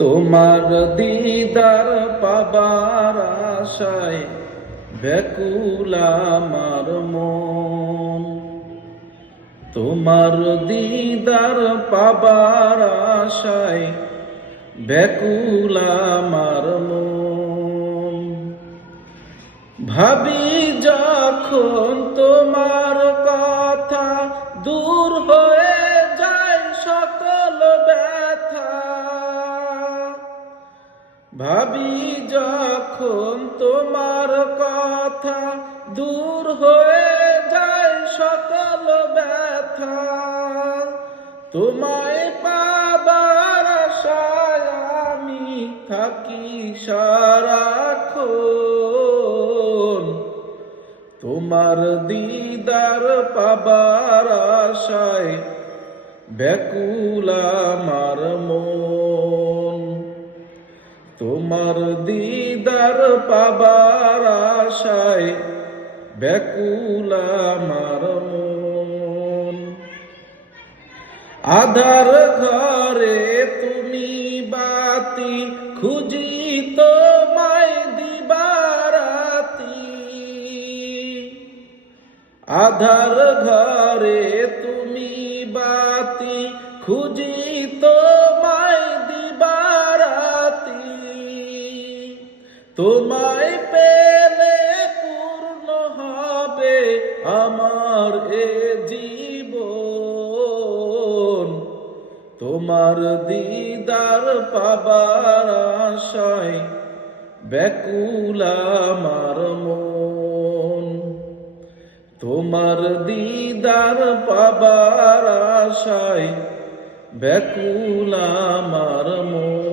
তোমার দিদার পাবার আশায় ব্যাকুল আমার মন। তোমার দিদার পাবার আশায় ব্যাকুল আমার মন। ভাবি যখন তোমার কথা, দূর হয়ে যায় সকল ব্যথা। ভাবি যখন তোমার কথা, দূর হয়ে যায় সকল ব্যথা। তোমায় পাবার আশায় আমি থাকি সারাক্ষণ। তোমার দিদার পাবার আশায় ব্যাকুল আমার মন। তোমার দিদার পাবার আশায় ব্যাকুল আমার মন। আধার ঘরে তুমি বাতি, খুঁজি তোমায় দিবারাতি। আধার ঘরে তুমি বাতি, খুঁজি তোমায় দিবারাতি। তোমায় পেলে পূর্ণ হবে আমার এ জীবন। তোমার দিদার পাবার আশায় ব্যাকুল আমার মন। তোমার দিদার পাবার আশায় ব্যাকুল আমার মন।